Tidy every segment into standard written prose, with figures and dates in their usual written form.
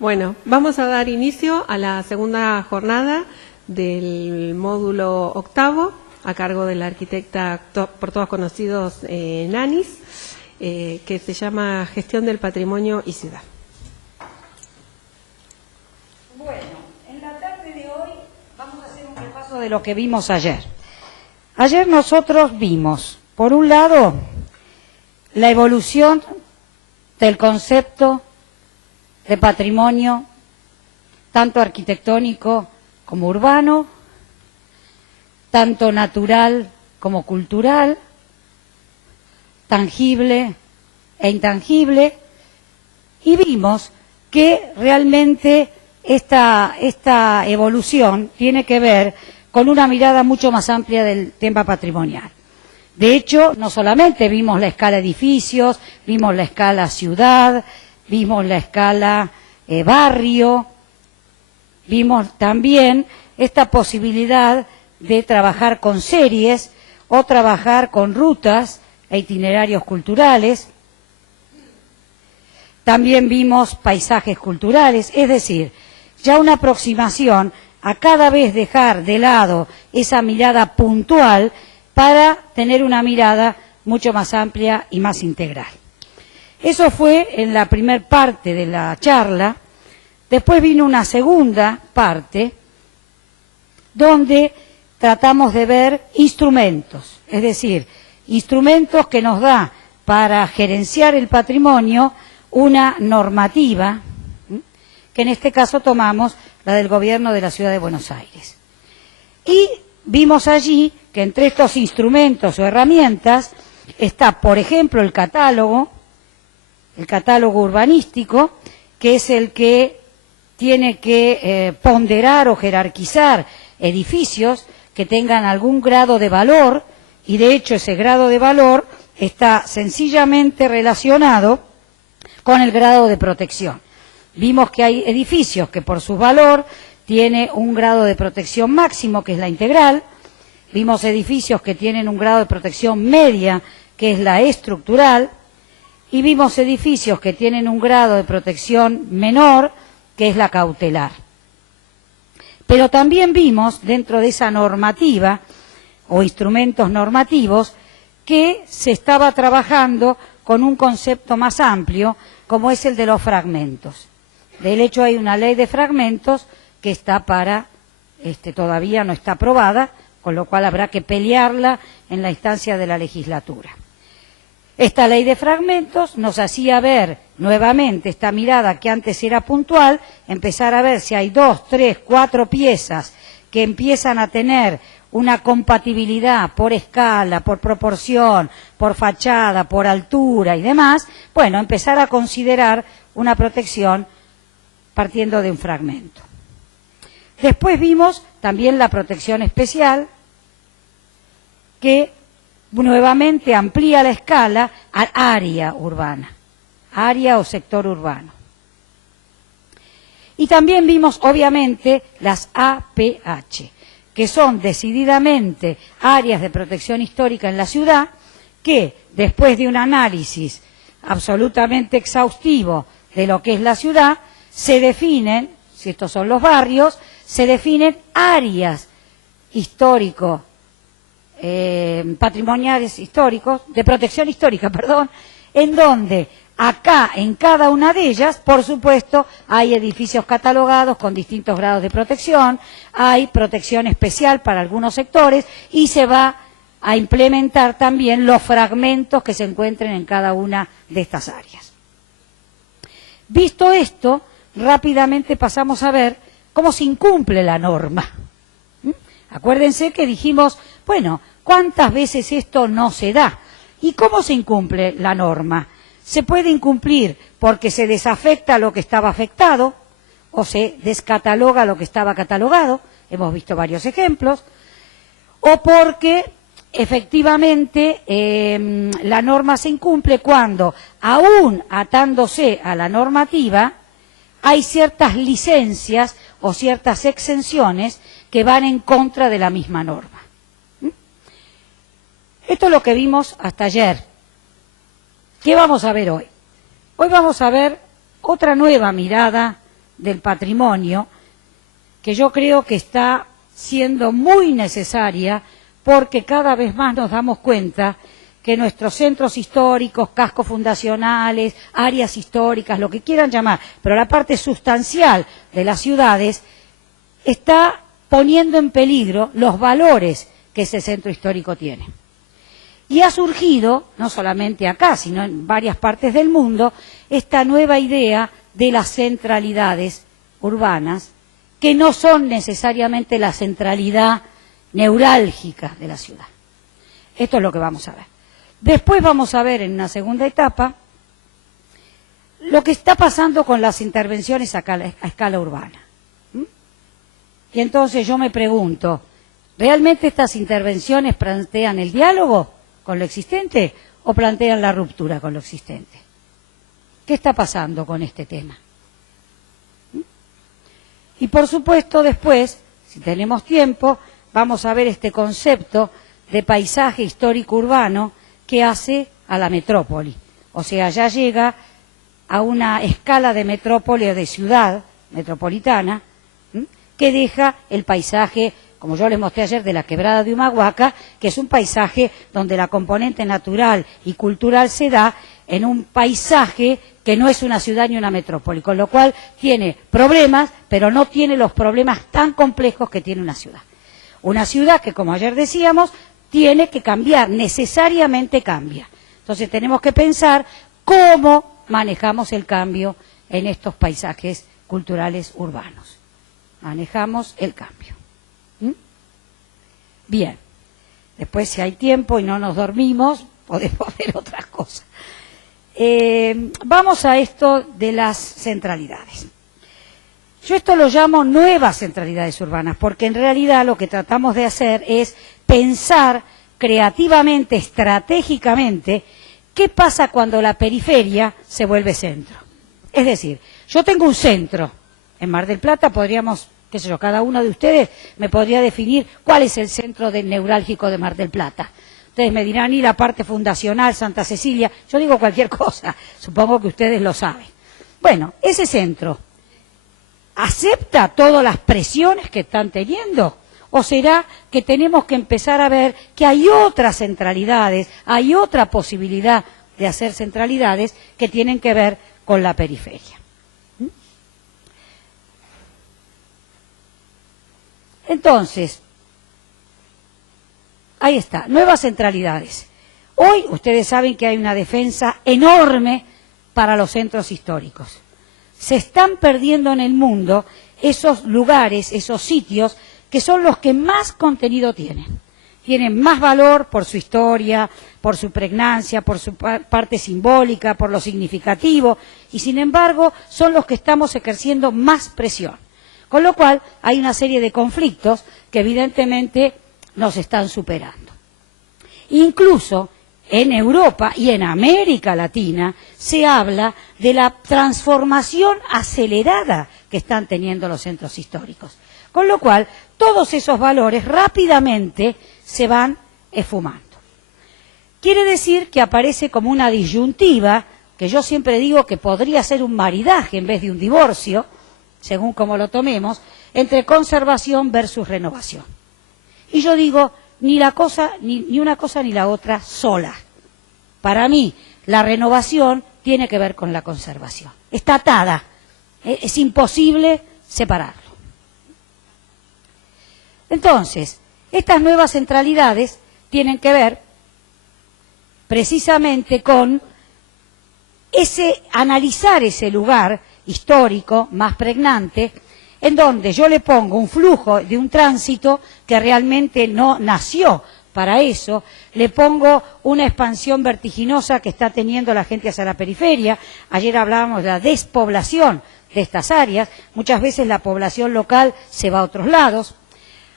Bueno, vamos a dar inicio a la segunda jornada del módulo octavo, a cargo de la arquitecta por todos conocidos Nanis, que se llama Gestión del Patrimonio y Ciudad. Bueno, en la tarde de hoy vamos a hacer un repaso de lo que vimos ayer. Ayer nosotros vimos, por un lado, la evolución del concepto de patrimonio, tanto arquitectónico como urbano, tanto natural como cultural, tangible e intangible, y vimos que realmente esta evolución tiene que ver con una mirada mucho más amplia del tema patrimonial. De hecho, no solamente vimos la escala edificios, vimos la escala ciudad, vimos la escala barrio, vimos también esta posibilidad de trabajar con series o trabajar con rutas e itinerarios culturales. También vimos paisajes culturales, es decir, ya una aproximación a cada vez dejar de lado esa mirada puntual para tener una mirada mucho más amplia y más integral. Eso fue en la primera parte de la charla. Después vino una segunda parte donde tratamos de ver instrumentos, es decir, instrumentos que nos da para gerenciar el patrimonio una normativa, que en este caso tomamos la del Gobierno de la Ciudad de Buenos Aires. Y vimos allí que entre estos instrumentos o herramientas está, por ejemplo, el catálogo urbanístico, que es el que tiene que ponderar o jerarquizar edificios que tengan algún grado de valor, y de hecho ese grado de valor está sencillamente relacionado con el grado de protección. Vimos que hay edificios que por su valor tiene un grado de protección máximo, que es la integral. Vimos edificios que tienen un grado de protección media, que es la estructural. Y vimos edificios que tienen un grado de protección menor, que es la cautelar. Pero también vimos, dentro de esa normativa o instrumentos normativos, que se estaba trabajando con un concepto más amplio, como es el de los fragmentos. De hecho, hay una ley de fragmentos que está todavía no está aprobada, con lo cual habrá que pelearla en la instancia de la legislatura. Esta ley de fragmentos nos hacía ver nuevamente esta mirada que antes era puntual, empezar a ver si hay 2, 3, 4 piezas que empiezan a tener una compatibilidad por escala, por proporción, por fachada, por altura y demás. Bueno, empezar a considerar una protección partiendo de un fragmento. Después vimos también la protección especial, que nuevamente amplía la escala al área urbana, área o sector urbano. Y también vimos, obviamente, las APH, que son decididamente áreas de protección histórica en la ciudad, que después de un análisis absolutamente exhaustivo de lo que es la ciudad, se definen, si estos son los barrios, se definen áreas históricos, patrimoniales históricos, de protección histórica, perdón, en donde acá, en cada una de ellas, por supuesto, hay edificios catalogados con distintos grados de protección, hay protección especial para algunos sectores y se va a implementar también los fragmentos que se encuentren en cada una de estas áreas. Visto esto, rápidamente pasamos a ver cómo se incumple la norma. Acuérdense que dijimos, bueno, ¿cuántas veces esto no se da? ¿Y cómo se incumple la norma? Se puede incumplir porque se desafecta lo que estaba afectado o se descataloga lo que estaba catalogado, hemos visto varios ejemplos, o porque efectivamente la norma se incumple cuando, aún atándose a la normativa, hay ciertas licencias o ciertas exenciones que van en contra de la misma norma. Esto es lo que vimos hasta ayer. ¿Qué vamos a ver hoy? Hoy vamos a ver otra nueva mirada del patrimonio, que yo creo que está siendo muy necesaria porque cada vez más nos damos cuenta que nuestros centros históricos, cascos fundacionales, áreas históricas, lo que quieran llamar, pero la parte sustancial de las ciudades está poniendo en peligro los valores que ese centro histórico tiene. Y ha surgido, no solamente acá, sino en varias partes del mundo, esta nueva idea de las centralidades urbanas, que no son necesariamente la centralidad neurálgica de la ciudad. Esto es lo que vamos a ver. Después vamos a ver en una segunda etapa lo que está pasando con las intervenciones a escala urbana. Y entonces yo me pregunto, ¿realmente estas intervenciones plantean el diálogo con lo existente o plantean la ruptura con lo existente? ¿Qué está pasando con este tema? Y por supuesto después, si tenemos tiempo, vamos a ver este concepto de paisaje histórico urbano que hace a la metrópoli. O sea, ya llega a una escala de metrópoli o de ciudad metropolitana que deja el paisaje, como yo les mostré ayer, de la quebrada de Humahuaca, que es un paisaje donde la componente natural y cultural se da en un paisaje que no es una ciudad ni una metrópoli, con lo cual tiene problemas, pero no tiene los problemas tan complejos que tiene una ciudad. Una ciudad que, como ayer decíamos, tiene que cambiar, necesariamente cambia. Entonces tenemos que pensar cómo manejamos el cambio en estos paisajes culturales urbanos. Manejamos el cambio. Bien, después si hay tiempo y no nos dormimos, podemos ver otras cosas. Vamos a esto de las centralidades. Yo esto lo llamo nuevas centralidades urbanas, porque en realidad lo que tratamos de hacer es pensar creativamente, estratégicamente, qué pasa cuando la periferia se vuelve centro. Es decir, yo tengo un centro. En Mar del Plata podríamos, qué sé yo, cada uno de ustedes me podría definir cuál es el centro neurálgico de Mar del Plata. Ustedes me dirán, y la parte fundacional, Santa Cecilia, yo digo cualquier cosa, supongo que ustedes lo saben. Bueno, ese centro, ¿acepta todas las presiones que están teniendo? ¿O será que tenemos que empezar a ver que hay otras centralidades, hay otra posibilidad de hacer centralidades que tienen que ver con la periferia? Entonces, ahí está, nuevas centralidades. Hoy ustedes saben que hay una defensa enorme para los centros históricos. Se están perdiendo en el mundo esos lugares, esos sitios que son los que más contenido tienen. Tienen más valor por su historia, por su pregnancia, por su parte simbólica, por lo significativo, y sin embargo son los que estamos ejerciendo más presión. Con lo cual hay una serie de conflictos que evidentemente nos están superando. Incluso en Europa y en América Latina se habla de la transformación acelerada que están teniendo los centros históricos. Con lo cual, todos esos valores rápidamente se van esfumando. Quiere decir que aparece como una disyuntiva, que yo siempre digo que podría ser un maridaje en vez de un divorcio, según como lo tomemos, entre conservación versus renovación. Y yo digo, ni una cosa ni la otra sola. Para mí, la renovación tiene que ver con la conservación. Está atada, es imposible separarlo. Entonces, estas nuevas centralidades tienen que ver precisamente con analizar ese lugar histórico más pregnante, en donde yo le pongo un flujo de un tránsito que realmente no nació para eso, le pongo una expansión vertiginosa que está teniendo la gente hacia la periferia. Ayer hablábamos de la despoblación de estas áreas, muchas veces la población local se va a otros lados.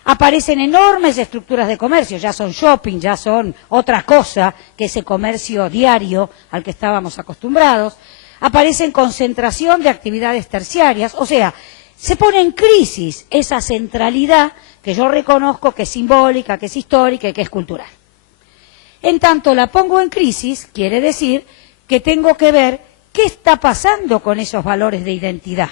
Aparecen enormes estructuras de comercio, ya son shopping, ya son otra cosa que ese comercio diario al que estábamos acostumbrados. Aparecen concentración de actividades terciarias, o sea, se pone en crisis esa centralidad que yo reconozco que es simbólica, que es histórica y que es cultural. En tanto la pongo en crisis, quiere decir que tengo que ver qué está pasando con esos valores de identidad,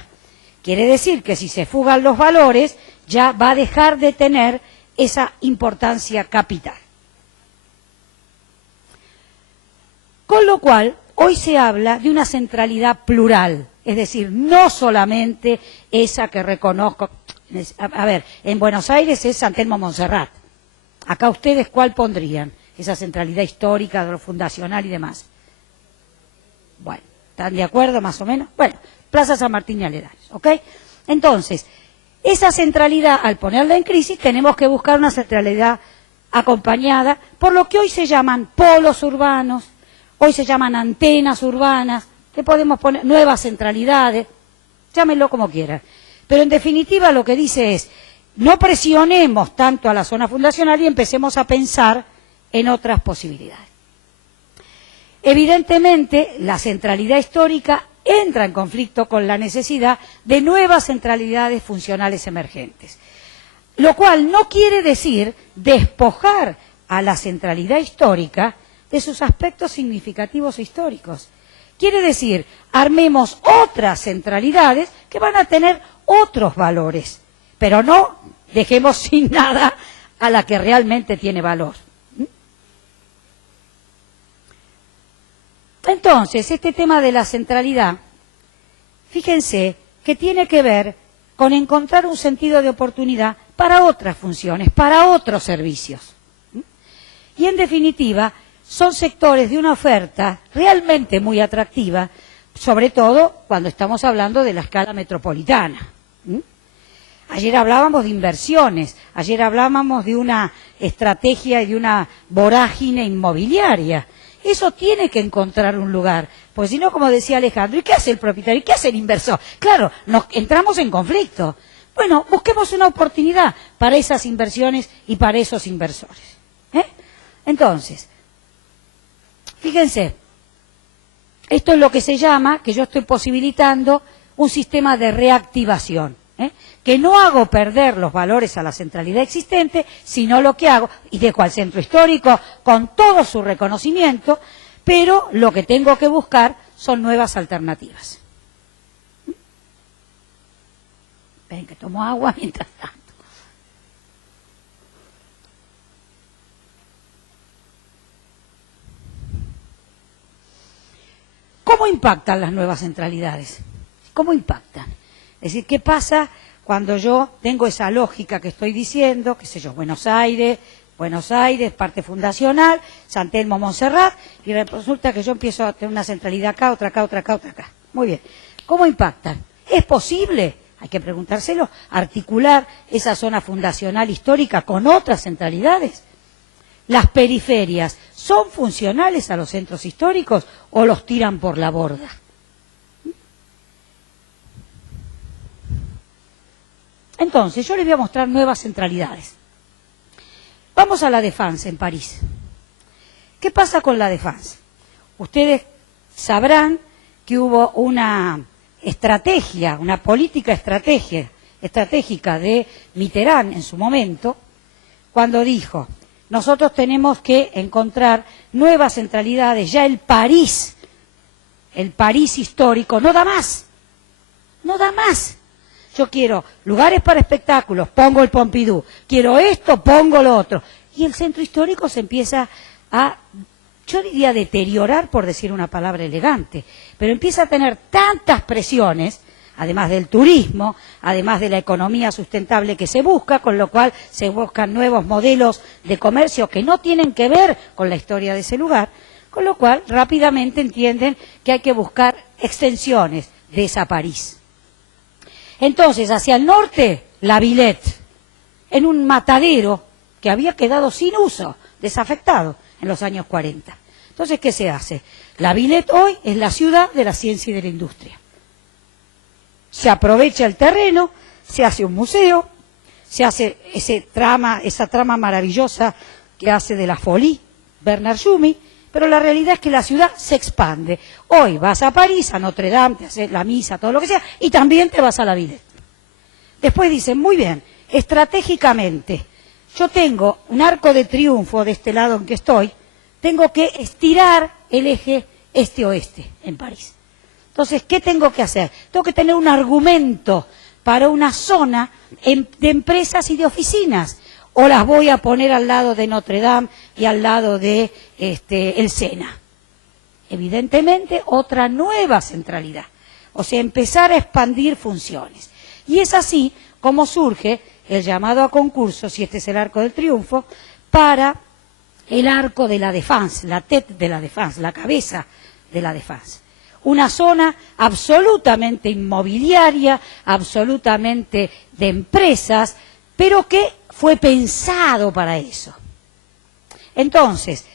Quiere decir que si se fugan los valores, ya va a dejar de tener esa importancia capital. Con lo cual, hoy se habla de una centralidad plural, es decir, no solamente esa que reconozco. A ver, en Buenos Aires es San Telmo Monserrat. Acá ustedes, ¿cuál pondrían? Esa centralidad histórica, de lo fundacional y demás. Bueno, ¿están de acuerdo más o menos? Bueno, Plaza San Martín y Aledaños, ¿ok? Entonces, esa centralidad, al ponerla en crisis, tenemos que buscar una centralidad acompañada por lo que hoy se llaman polos urbanos, hoy se llaman antenas urbanas, le podemos poner nuevas centralidades, llámenlo como quieran. Pero en definitiva lo que dice es, no presionemos tanto a la zona fundacional y empecemos a pensar en otras posibilidades. Evidentemente, la centralidad histórica entra en conflicto con la necesidad de nuevas centralidades funcionales emergentes, lo cual no quiere decir despojar a la centralidad histórica de sus aspectos significativos históricos. Quiere decir, armemos otras centralidades que van a tener otros valores, pero no dejemos sin nada a la que realmente tiene valor. Entonces, este tema de la centralidad, fíjense que tiene que ver con encontrar un sentido de oportunidad para otras funciones, para otros servicios. Y en definitiva, son sectores de una oferta realmente muy atractiva, sobre todo cuando estamos hablando de la escala metropolitana. Ayer hablábamos de inversiones, ayer hablábamos de una estrategia y de una vorágine inmobiliaria. Eso tiene que encontrar un lugar, porque si no, como decía Alejandro, ¿y qué hace el propietario? ¿Y qué hace el inversor? Claro, nos entramos en conflicto. Bueno, busquemos una oportunidad para esas inversiones y para esos inversores. Entonces, fíjense, esto es lo que se llama, que yo estoy posibilitando, un sistema de reactivación, que no hago perder los valores a la centralidad existente, sino lo que hago, y dejo al centro histórico con todo su reconocimiento, pero lo que tengo que buscar son nuevas alternativas. Ven que tomo agua mientras tanto. ¿Cómo impactan las nuevas centralidades? ¿Cómo impactan? Es decir, ¿qué pasa cuando yo tengo esa lógica que estoy diciendo, qué sé yo, Buenos Aires, parte fundacional, San Telmo, Monserrat, y resulta que yo empiezo a tener una centralidad acá, otra acá, otra acá, otra acá? Muy bien. ¿Cómo impactan? ¿Es posible, hay que preguntárselo, articular esa zona fundacional histórica con otras centralidades? ¿Las periferias son funcionales a los centros históricos o los tiran por la borda? Entonces, yo les voy a mostrar nuevas centralidades. Vamos a la Défense en París. ¿Qué pasa con la Défense? Ustedes sabrán que hubo una estrategia, una política estratégica de Mitterrand en su momento, cuando dijo, nosotros tenemos que encontrar nuevas centralidades, ya el París histórico, no da más. Yo quiero lugares para espectáculos, pongo el Pompidou. Quiero esto, pongo lo otro. Y el centro histórico se empieza a, yo diría deteriorar, por decir una palabra elegante, pero empieza a tener tantas presiones, además del turismo, además de la economía sustentable que se busca, con lo cual se buscan nuevos modelos de comercio que no tienen que ver con la historia de ese lugar, con lo cual rápidamente entienden que hay que buscar extensiones de esa París. Entonces, hacia el norte, la Villette, en un matadero que había quedado sin uso, desafectado, en los años 40. Entonces, ¿qué se hace? La Villette hoy es la ciudad de la ciencia y de la industria. Se aprovecha el terreno, se hace un museo, se hace esa trama maravillosa que hace de la Folie, Bernard Schumi, pero la realidad es que la ciudad se expande. Hoy vas a París, a Notre Dame, te haces la misa, todo lo que sea, y también te vas a la Villette. Después dicen, muy bien, estratégicamente, yo tengo un arco de triunfo de este lado en que estoy, tengo que estirar el eje este-oeste en París. Entonces, ¿qué tengo que hacer? Tengo que tener un argumento para una zona de empresas y de oficinas. O las voy a poner al lado de Notre Dame y al lado de el Sena. Evidentemente, otra nueva centralidad. O sea, empezar a expandir funciones. Y es así como surge el llamado a concursos, y este es el Arco del Triunfo, para el Arco de la Défense, la tête de la Défense, la cabeza de la Défense. Una zona absolutamente inmobiliaria, absolutamente de empresas, pero que fue pensado para eso. Entonces,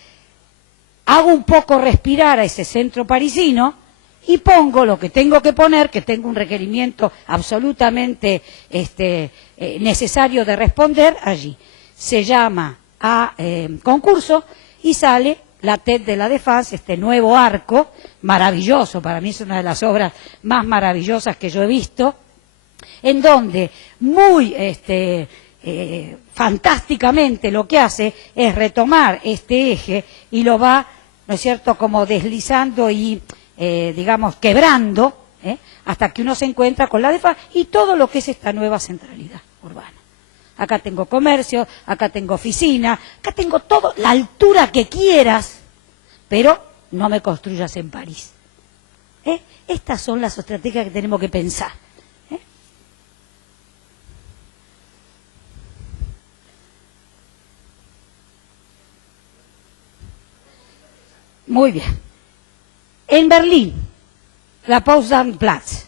hago un poco respirar a ese centro parisino y pongo lo que tengo que poner, que tengo un requerimiento absolutamente necesario de responder allí. Se llama a concurso y sale la tête de la Défense, este nuevo arco, maravilloso, para mí es una de las obras más maravillosas que yo he visto, en donde muy fantásticamente lo que hace es retomar este eje y lo va, ¿no es cierto?, como deslizando y, digamos, quebrando, hasta que uno se encuentra con la Défense y todo lo que es esta nueva centralidad urbana. Acá tengo comercio, acá tengo oficina, acá tengo todo, la altura que quieras, pero no me construyas en París. Estas son las estrategias que tenemos que pensar. Muy bien. En Berlín, la Potsdamer-Platz,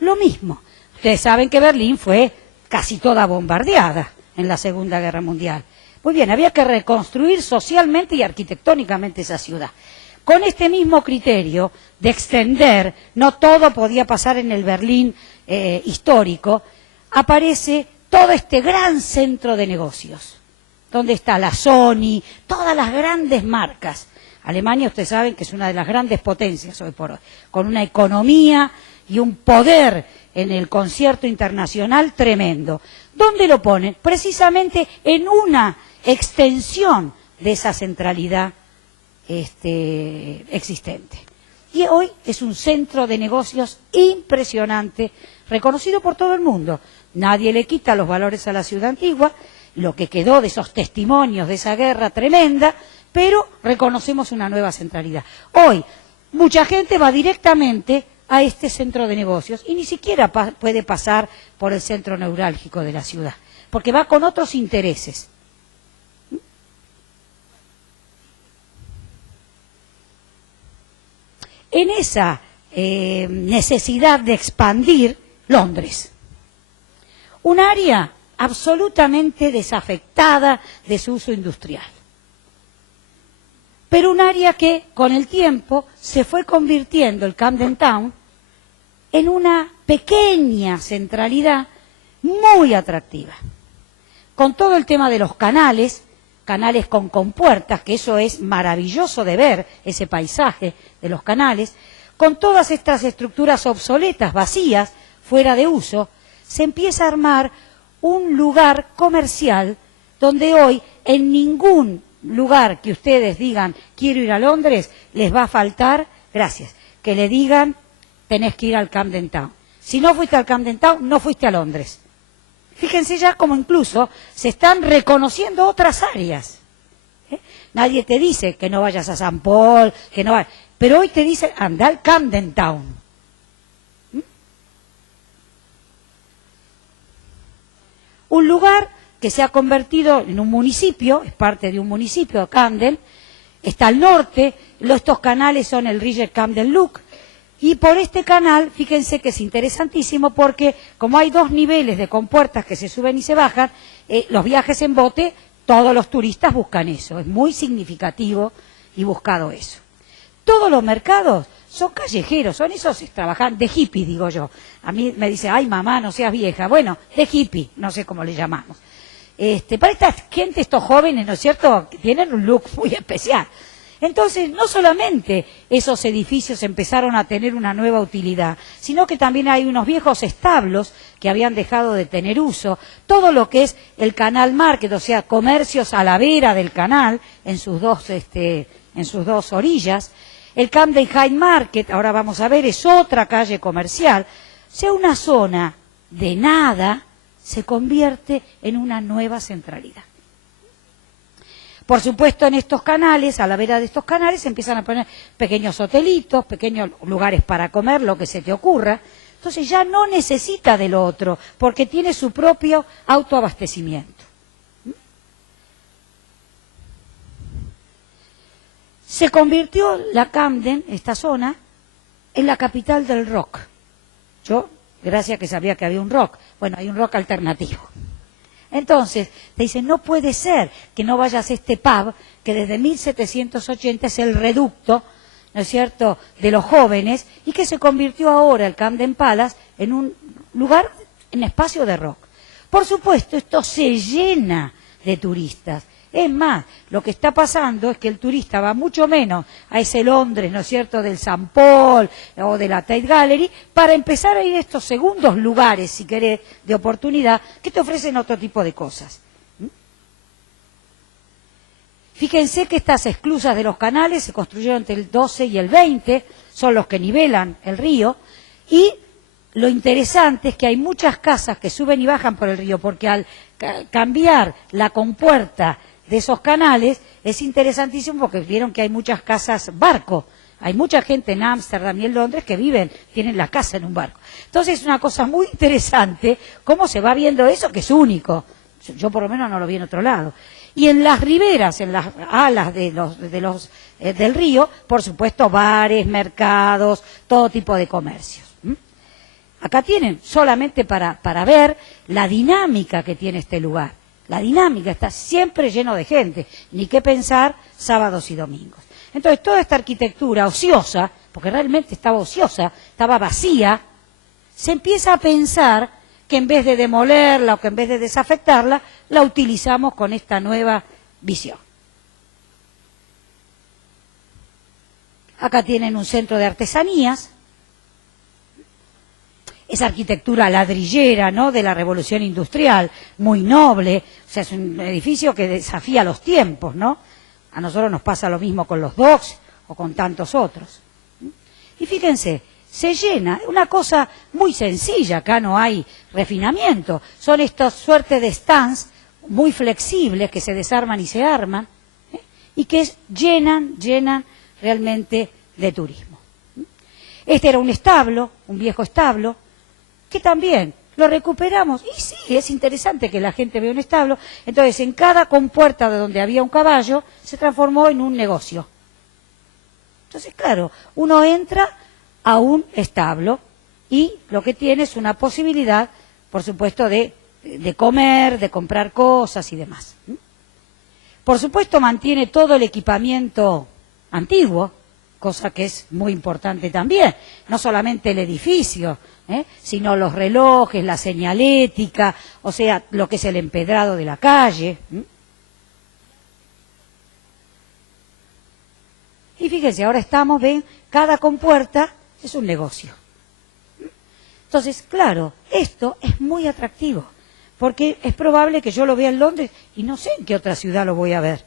lo mismo. Ustedes saben que Berlín fue casi toda bombardeada en la Segunda Guerra Mundial. Muy bien, había que reconstruir socialmente y arquitectónicamente esa ciudad. Con este mismo criterio de extender, no todo podía pasar en el Berlín histórico, aparece todo este gran centro de negocios, donde está la Sony, todas las grandes marcas. Alemania, ustedes saben que es una de las grandes potencias hoy por hoy, con una economía y un poder en el concierto internacional tremendo. ¿Dónde lo ponen? Precisamente en una extensión de esa centralidad existente. Y hoy es un centro de negocios impresionante, reconocido por todo el mundo. Nadie le quita los valores a la ciudad antigua, lo que quedó de esos testimonios de esa guerra tremenda, pero reconocemos una nueva centralidad. Hoy, mucha gente va directamente a este centro de negocios y ni siquiera puede pasar por el centro neurálgico de la ciudad, porque va con otros intereses. En esa necesidad de expandir, Londres, un área absolutamente desafectada de su uso industrial, pero un área que con el tiempo se fue convirtiendo, el Camden Town, en una pequeña centralidad muy atractiva, con todo el tema de los canales con compuertas, que eso es maravilloso de ver, ese paisaje de los canales, con todas estas estructuras obsoletas, vacías, fuera de uso, se empieza a armar un lugar comercial donde hoy en ningún lugar que ustedes digan quiero ir a Londres, les va a faltar, gracias, que le digan tenés que ir al Camden Town. Si no fuiste al Camden Town, no fuiste a Londres. Fíjense ya cómo incluso se están reconociendo otras áreas. Nadie te dice que no vayas a San Paul, que no vayas, pero hoy te dicen anda al Camden Town. Un lugar que se ha convertido en un municipio, es parte de un municipio, Camden, está al norte, estos canales son el Ridge Camden Loop, y por este canal, fíjense que es interesantísimo porque como hay dos niveles de compuertas que se suben y se bajan, los viajes en bote, todos los turistas buscan eso, es muy significativo y buscado eso. Todos los mercados son callejeros, son esos trabajantes de hippie, digo yo. A mí me dice, ay mamá, no seas vieja. Bueno, de hippie, no sé cómo le llamamos. Para esta gente, estos jóvenes, ¿no es cierto?, tienen un look muy especial. Entonces, no solamente esos edificios empezaron a tener una nueva utilidad, sino que también hay unos viejos establos que habían dejado de tener uso. Todo lo que es el canal market, o sea, comercios a la vera del canal, en sus dos orillas, el Camden High Market, ahora vamos a ver, es otra calle comercial. O sea, una zona de nada se convierte en una nueva centralidad. Por supuesto, en estos canales, a la vera de estos canales, se empiezan a poner pequeños hotelitos, pequeños lugares para comer, lo que se te ocurra. Entonces ya no necesita del otro, porque tiene su propio autoabastecimiento. Se convirtió la Camden, esta zona, en la capital del rock. Yo, gracias que sabía que había un rock, bueno, hay un rock alternativo. Entonces, te dicen, no puede ser que no vayas a este pub, que desde 1780 es el reducto, ¿no es cierto?, de los jóvenes, y que se convirtió ahora, el Camden Palace, en un lugar, en espacio de rock. Por supuesto, esto se llena de turistas. Es más, lo que está pasando es que el turista va mucho menos a ese Londres, ¿no es cierto?, del St. Paul o de la Tate Gallery, para empezar a ir a estos segundos lugares, si querés, de oportunidad, que te ofrecen otro tipo de cosas. Fíjense que estas esclusas de los canales se construyeron entre el 12 y el 20, son los que nivelan el río, y lo interesante es que hay muchas casas que suben y bajan por el río, porque al cambiar la compuerta de esos canales es interesantísimo, porque vieron que hay muchas casas barco. Hay mucha gente en Ámsterdam y en Londres que tienen la casa en un barco. Entonces es una cosa muy interesante cómo se va viendo eso, que es único. Yo por lo menos no lo vi en otro lado. Y en las riberas, en las alas del río, por supuesto, bares, mercados, todo tipo de comercios. Acá tienen solamente para ver la dinámica que tiene este lugar. La dinámica está siempre lleno de gente, ni qué pensar sábados y domingos. Entonces, toda esta arquitectura ociosa, porque realmente estaba ociosa, estaba vacía, se empieza a pensar que en vez de demolerla o que en vez de desafectarla, la utilizamos con esta nueva visión. Acá tienen un centro de artesanías, esa arquitectura ladrillera, ¿no?, de la revolución industrial, muy noble, o sea, es un edificio que desafía los tiempos, ¿no? A nosotros nos pasa lo mismo con los docks o con tantos otros. Y fíjense, se llena, una cosa muy sencilla, acá no hay refinamiento, son estas suertes de stands muy flexibles que se desarman y se arman, y que llenan realmente de turismo. Este era un establo, un viejo establo, que también lo recuperamos. Y sí, es interesante que la gente vea un establo. Entonces, en cada compuerta de donde había un caballo, se transformó en un negocio. Entonces, claro, uno entra a un establo y lo que tiene es una posibilidad, por supuesto, de comer, de comprar cosas y demás. Por supuesto, mantiene todo el equipamiento antiguo, cosa que es muy importante también, no solamente el edificio, sino los relojes, la señalética, o sea, lo que es el empedrado de la calle. Y fíjense, ahora ven, cada compuerta es un negocio. Entonces, claro, esto es muy atractivo, porque es probable que yo lo vea en Londres y no sé en qué otra ciudad lo voy a ver.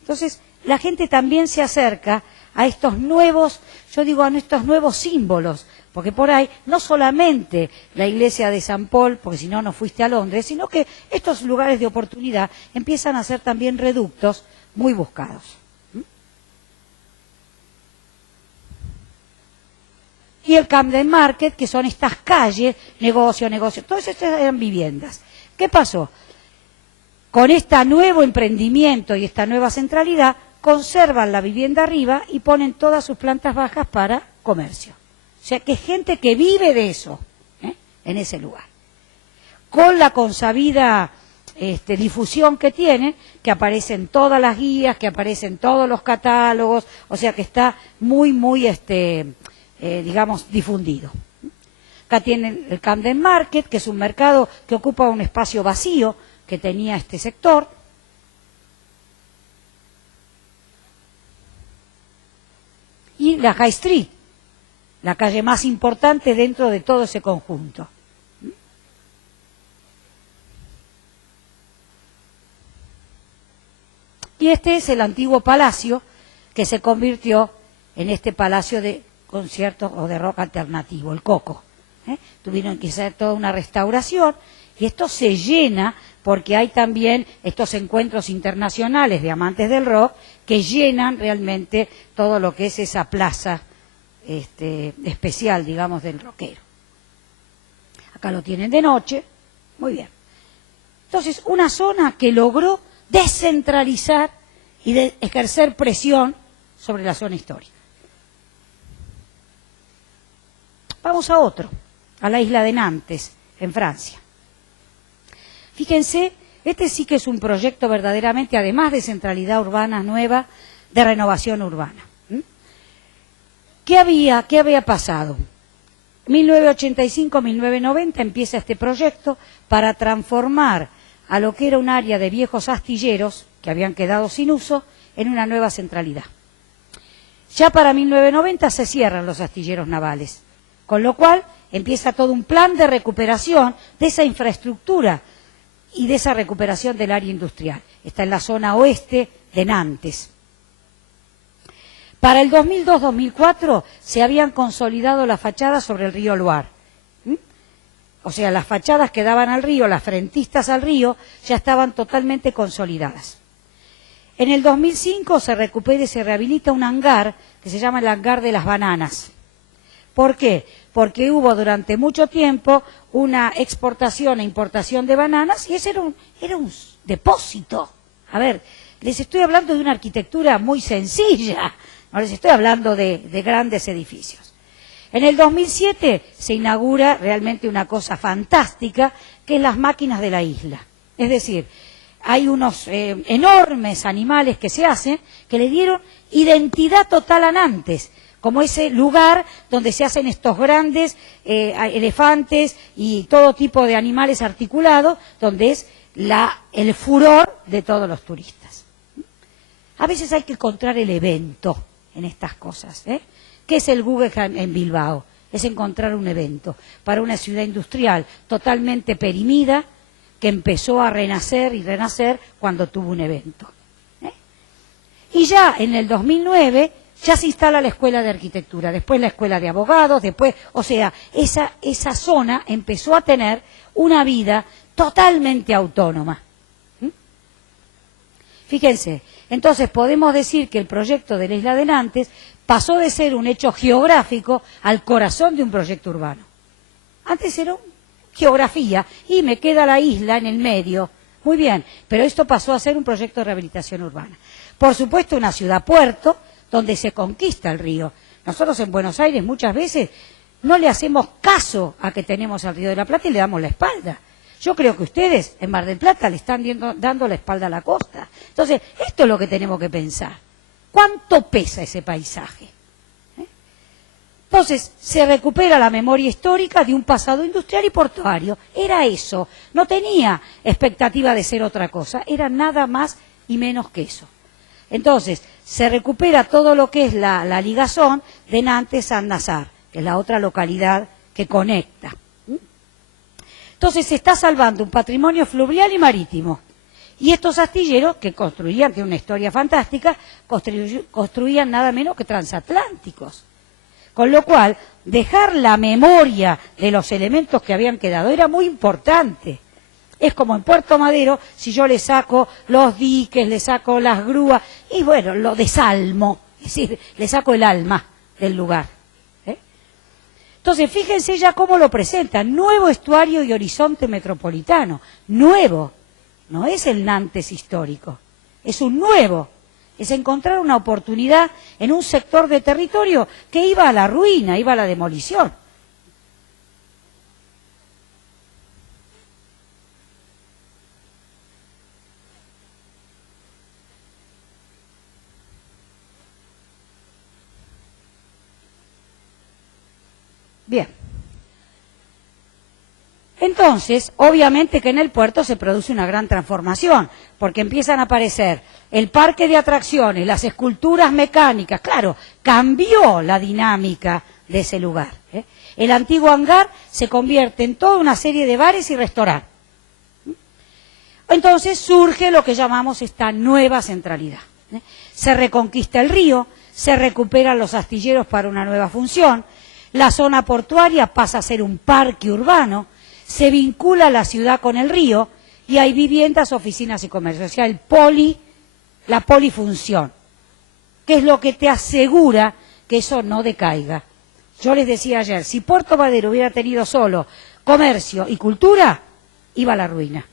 Entonces, la gente también se acerca a estos nuevos, yo digo, a estos nuevos símbolos, porque por ahí no solamente la iglesia de San Paul, porque si no, no fuiste a Londres, sino que estos lugares de oportunidad empiezan a ser también reductos muy buscados. Y el Camden Market, que son estas calles, negocio, todas estas eran viviendas. ¿Qué pasó? Con este nuevo emprendimiento y esta nueva centralidad, conservan la vivienda arriba y ponen todas sus plantas bajas para comercio. O sea, que es gente que vive de eso, en ese lugar. Con la consabida difusión que tienen, que aparecen todas las guías, que aparecen todos los catálogos, o sea que está muy, digamos, difundido. Acá tienen el Camden Market, que es un mercado que ocupa un espacio vacío que tenía este sector. Y la High Street, la calle más importante dentro de todo ese conjunto. Y este es el antiguo palacio que se convirtió en este palacio de conciertos o de rock alternativo, el Coco. Tuvieron que hacer toda una restauración y esto se llena porque hay también estos encuentros internacionales de amantes del rock que llenan realmente todo lo que es esa plaza especial, digamos, del rockero. Acá lo tienen de noche, muy bien. Entonces, una zona que logró descentralizar y ejercer presión sobre la zona histórica. Vamos a otro, a la isla de Nantes, en Francia. Fíjense, este sí que es un proyecto verdaderamente, además de centralidad urbana nueva, de renovación urbana. ¿Qué había pasado? 1985-1990 empieza este proyecto para transformar a lo que era un área de viejos astilleros que habían quedado sin uso en una nueva centralidad. Ya para 1990 se cierran los astilleros navales, con lo cual empieza todo un plan de recuperación de esa infraestructura y de esa recuperación del área industrial. Está en la zona oeste de Nantes. Para el 2002-2004 se habían consolidado las fachadas sobre el río Loire. O sea, las fachadas que daban al río, las frentistas al río, ya estaban totalmente consolidadas. En el 2005 se recupera y se rehabilita un hangar que se llama el hangar de las bananas. ¿Por qué? Porque hubo durante mucho tiempo una exportación e importación de bananas y ese era un depósito. A ver, les estoy hablando de una arquitectura muy sencilla, no les estoy hablando de grandes edificios. En el 2007 se inaugura realmente una cosa fantástica, que es las máquinas de la isla. Es decir, hay unos enormes animales que se hacen, que le dieron identidad total a Nantes, como ese lugar donde se hacen estos grandes elefantes y todo tipo de animales articulados, donde es el furor de todos los turistas. A veces hay que encontrar el evento en estas cosas. ¿Qué es el Guggenheim en Bilbao? Es encontrar un evento para una ciudad industrial totalmente perimida que empezó a renacer y renacer cuando tuvo un evento. Y ya en el 2009 ya se instala la Escuela de Arquitectura, después la Escuela de Abogados, después, o sea, esa zona empezó a tener una vida totalmente autónoma. Fíjense, entonces podemos decir que el proyecto de la isla de Nantes pasó de ser un hecho geográfico al corazón de un proyecto urbano. Antes era geografía y me queda la isla en el medio. Muy bien, pero esto pasó a ser un proyecto de rehabilitación urbana. Por supuesto, una ciudad-puerto donde se conquista el río. Nosotros en Buenos Aires muchas veces no le hacemos caso a que tenemos al Río de la Plata y le damos la espalda. Yo creo que ustedes en Mar del Plata le están dando la espalda a la costa. Entonces, esto es lo que tenemos que pensar. ¿Cuánto pesa ese paisaje? Entonces, se recupera la memoria histórica de un pasado industrial y portuario. Era eso. No tenía expectativa de ser otra cosa. Era nada más y menos que eso. Entonces, se recupera todo lo que es la ligazón de Nantes-Saint-Nazaire, que es la otra localidad que conecta. Entonces se está salvando un patrimonio fluvial y marítimo. Y estos astilleros, que construían, tiene una historia fantástica, construían nada menos que transatlánticos. Con lo cual, dejar la memoria de los elementos que habían quedado era muy importante. Es como en Puerto Madero, si yo le saco los diques, le saco las grúas, y bueno, lo desalmo, es decir, le saco el alma del lugar. Entonces, fíjense ya cómo lo presentan, nuevo estuario y horizonte metropolitano, nuevo, no es el Nantes histórico, es un nuevo, es encontrar una oportunidad en un sector de territorio que iba a la ruina, iba a la demolición. Bien. Entonces, obviamente que en el puerto se produce una gran transformación, porque empiezan a aparecer el parque de atracciones, las esculturas mecánicas, claro, cambió la dinámica de ese lugar. El antiguo hangar se convierte en toda una serie de bares y restaurantes. Entonces surge lo que llamamos esta nueva centralidad. Se reconquista el río, se recuperan los astilleros para una nueva función, la zona portuaria pasa a ser un parque urbano, se vincula la ciudad con el río y hay viviendas, oficinas y comercios. O sea, la polifunción, que es lo que te asegura que eso no decaiga. Yo les decía ayer, si Puerto Madero hubiera tenido solo comercio y cultura, iba a la ruina.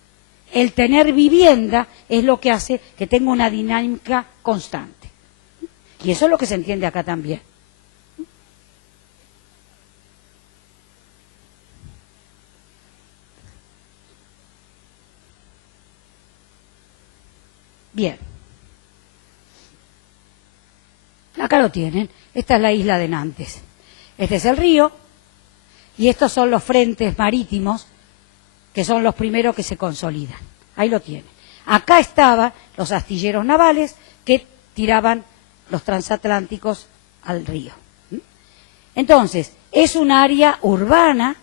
El tener vivienda es lo que hace que tenga una dinámica constante. Y eso es lo que se entiende acá también. Bien. Acá lo tienen. Esta es la isla de Nantes. Este es el río y estos son los frentes marítimos que son los primeros que se consolidan. Ahí lo tienen. Acá estaban los astilleros navales que tiraban los transatlánticos al río. Entonces, es un área urbana,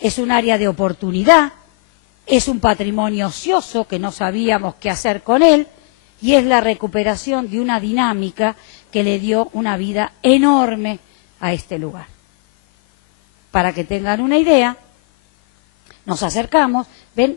es un área de oportunidad, es un patrimonio ocioso que no sabíamos qué hacer con él y es la recuperación de una dinámica que le dio una vida enorme a este lugar. Para que tengan una idea, nos acercamos, ven,